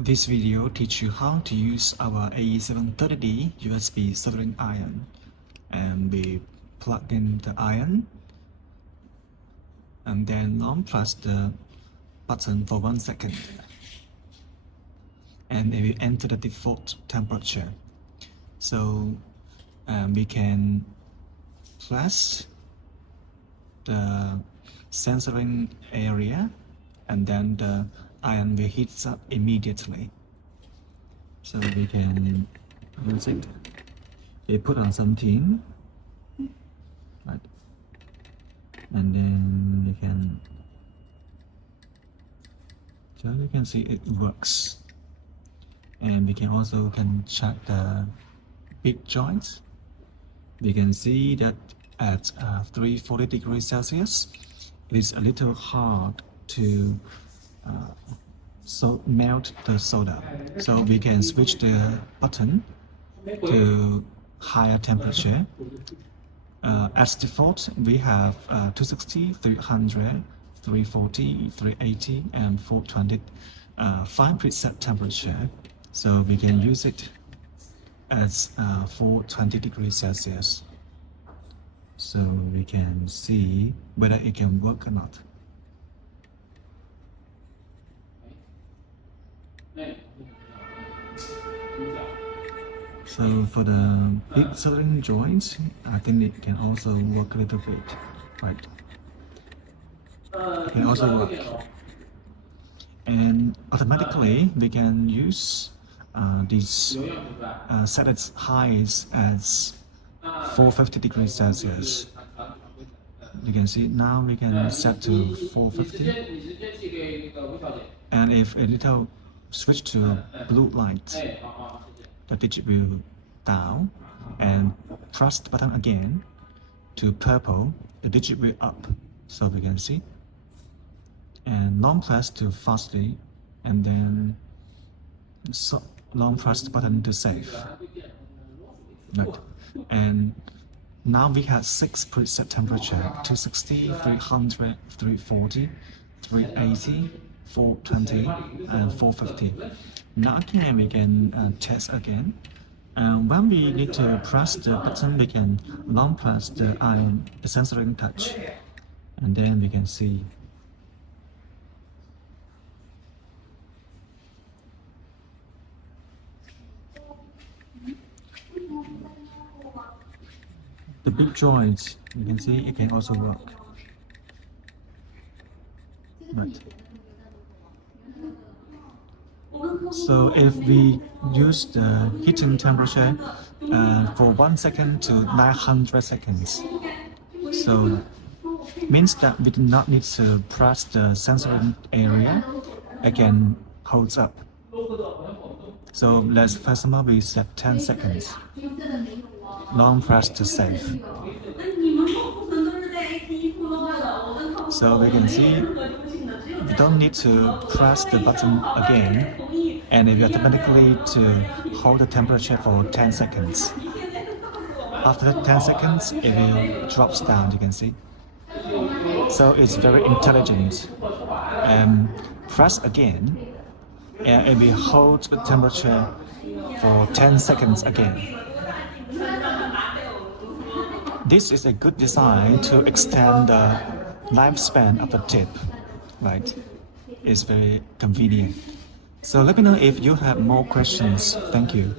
This video teach you how to use our AE730D USB soldering iron, and we plug in the iron and then non-press the button for 1 second, and it will enter the default temperature. So we can press the censoring area, and then the iron will heat up immediately. So we can use it. We put on something, right? And then we can, so you can see it works. And we can also check the big joints. We can see that at 340 degrees Celsius, it is a little hard to melt the solder. So we can switch the button to higher temperature. As default, we have 260, 300, 340, 380, and 420, 5 preset temperature. So we can use it as 420 degrees Celsius. So we can see whether it can work or not. So for the big soldering joints, I think it can also work a little bit, right? It can also work. And automatically, we can use this set its highs as 450 degrees Celsius. You can see now we can set to 450. And if a little switch to blue light, the digit will down, and press the button again to purple, the digit will up. So we can see. And long press to fastly, and then long press the button to save. Right. And now we have 6 preset temperature: 260, 300, 340, 380, 420, and 450. Now again we can test again. When we need to press the button, we can long press the iron, the censoring touch, and then we can see. The big joints, you can see it can also work. Right. So if we use the heating temperature for 1 second to 900 seconds, so means that we do not need to press the censoring area, again holds up. So let's first of all we set 10 seconds. Long press to save. So we can see we don't need to press the button again, and it will automatically to hold the temperature for 10 seconds. After 10 seconds, it will drops down, you can see. So it's very intelligent. Press again, and it will hold the temperature for 10 seconds again. This is a good design to extend the lifespan of the tip, right? It's very convenient. So let me know if you have more questions. Thank you.